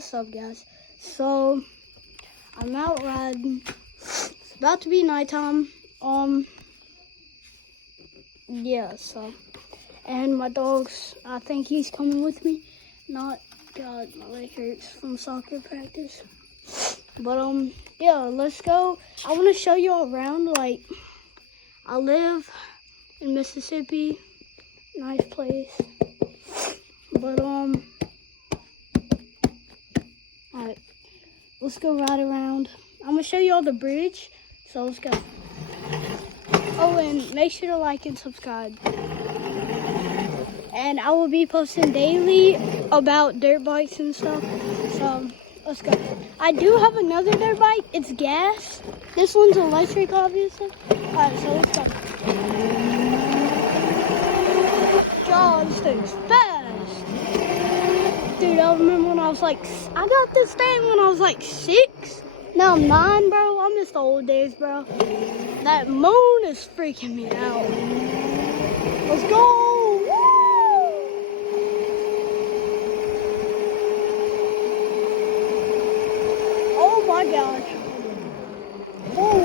What's up, guys? So I'm out riding. It's about to be nighttime. Yeah. So, and my dog's. I think he's coming with me. Not. God, my leg hurts from soccer practice. But yeah. Let's go. I want to show you all around. Like, I live in Mississippi. Nice place. But alright, let's go ride around. I'm gonna show you all the bridge, so let's go. Oh, and make sure to like and subscribe. And I will be posting daily about dirt bikes and stuff, so let's go. I do have another dirt bike. It's gas. This one's electric, obviously. Alright, so let's go. God, this thing's fast. Dude, I remember when I was like, I got this thing when I was like 6. Now I'm 9, bro. I miss the old days, bro. That moon is freaking me out. Let's go. Woo! Oh my gosh. Whoa.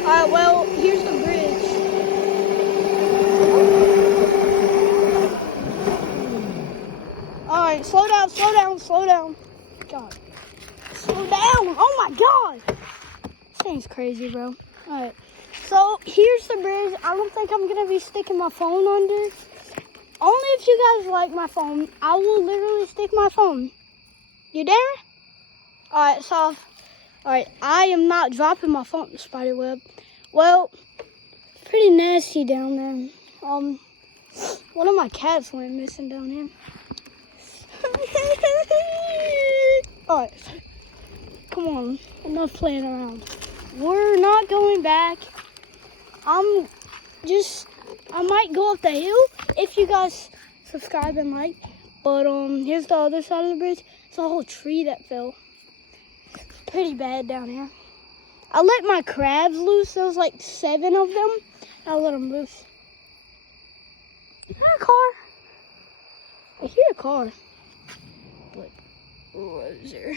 Alright, well, here's the bridge. Alright, slow down, slow down, slow down. God. Slow down. Oh my God. This thing's crazy, bro. Alright. So here's the bridge. I don't think I'm gonna be sticking my phone under. Only if you guys like my phone. I will literally stick my phone. You there? Alright, so alright, I am not dropping my phone in the spider web. Well, it's pretty nasty down there. One of my cats went missing down here. Alright, come on, enough playing around. We're not going back. I might go up the hill if you guys subscribe and like. But here's the other side of the bridge. It's a whole tree that fell. It's pretty bad down here. I let my crabs loose. There was like 7 of them. I let them loose. Is that a car? I hear a car. But what is there?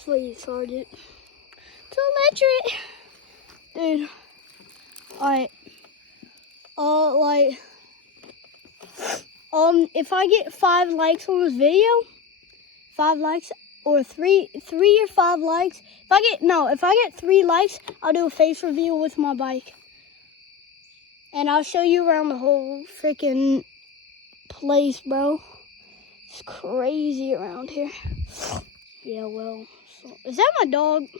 Please, Sergeant. It's electric. Dude. Alright. If I get 5 likes on this video, 5 likes or 3 or 5 likes. If I get 3 likes, I'll do a face reveal with my bike. And I'll show you around the whole freaking place, bro. It's crazy around here. Yeah, well, so, is that my dog? Is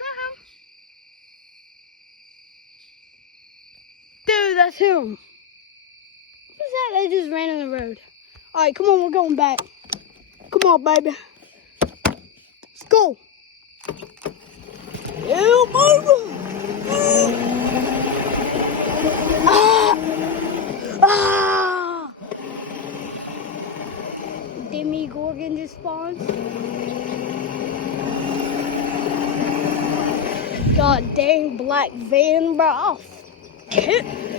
that him? Dude, that's him. Who's that? They just ran in the road. All right, come on, we're going back. Come on, baby. Let's go. Yeah, baby. Demogorgon just spawned. God dang, black van, bro. Oh,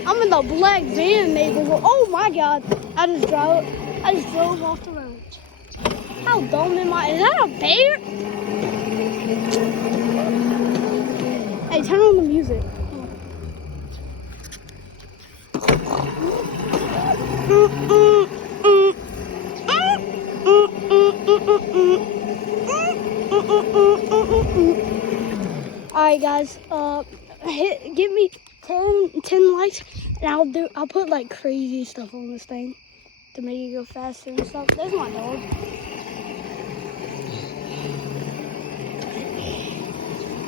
I'm in the black van neighborhood. Oh my God. I just drove off the road. How dumb am I? Is that a bear? Hey, turn on the music. Alright guys, give me 10 likes and I'll put like crazy stuff on this thing to make it go faster and stuff. There's my dog.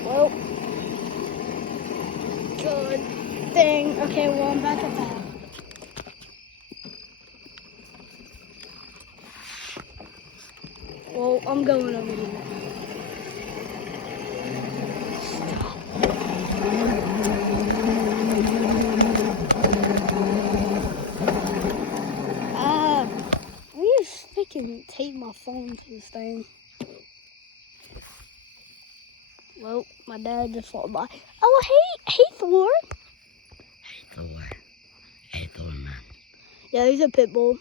Well, good thing. Okay, well I'm back at that. Well, I'm going over here. I need to stick and tape my phone to this thing. Well, my dad just walked by. Oh, hey, Thor. Hey, Thor, man. Yeah, he's a pit bull.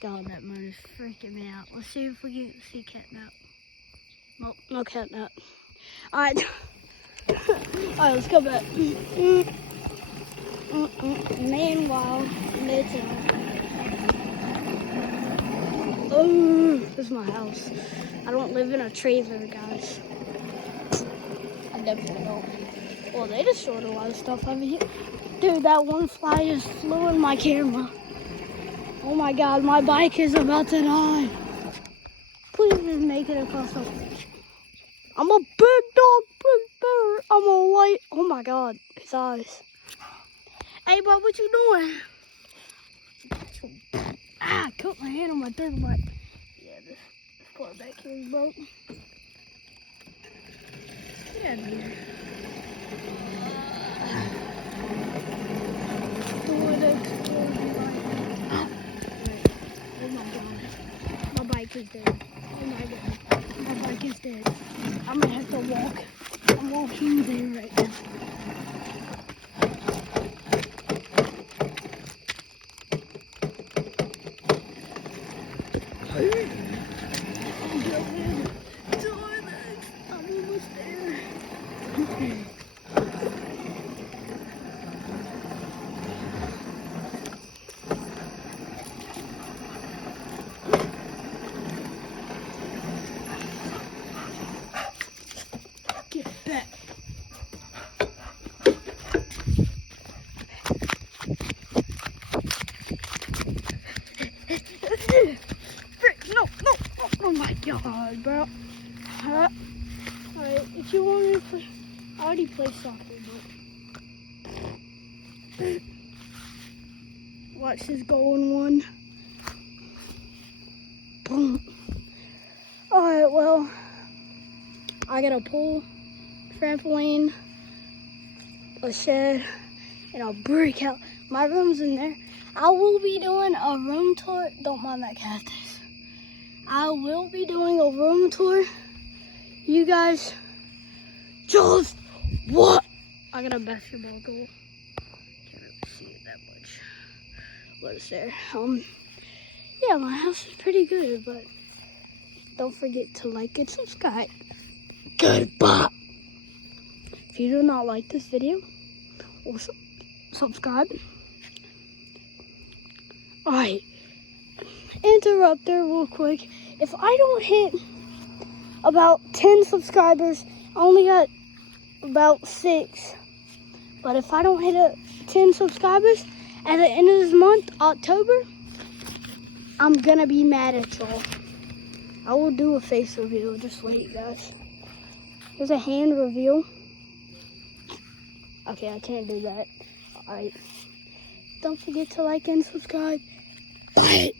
God, that moon is freaking me out. Let's see if we can see catnap. Nope, no catnap. Alright. Alright, let's go back. Meanwhile, oh, this is my house. I don't live in a trailer, guys. I definitely don't. Well, they destroyed a lot of stuff over here. Dude, that one fly just flew in my camera. Oh my God, my bike is about to die. Please just make it across the bridge. I'm a big dog, big bear. I'm a light. Oh my God, his eyes. Hey, bro, what you doing? Ah, I cut my hand on my dirt bike. Yeah, this part back here is broke. Get out of here. Oh my God. My bike is dead. Oh my God. My bike is dead. I'm gonna have to walk. I'm walking there right now. I'm almost there. Get back. No. Oh my God, bro. Alright, if you want me to play, I already play soccer, but watch this golden one. Boom. Alright, well, I got a pool, trampoline, a shed, and a brick house. My room's in there. I will be doing a room tour. Don't mind that cactus. I will be doing a room tour. You guys just what? I got a basketball goal. Can't really see it that much. What is there? Yeah, my house is pretty good, but don't forget to like and subscribe. Goodbye. If you do not like this video, or subscribe. Alright, interrupt there real quick. If I don't hit about 10 subscribers, I only got about 6. But if I don't hit 10 subscribers at the end of this month, October, I'm gonna be mad at y'all. I will do a face reveal. Just wait, guys. Here's a hand reveal. Okay, I can't do that. Alright. Don't forget to like and subscribe. Bye.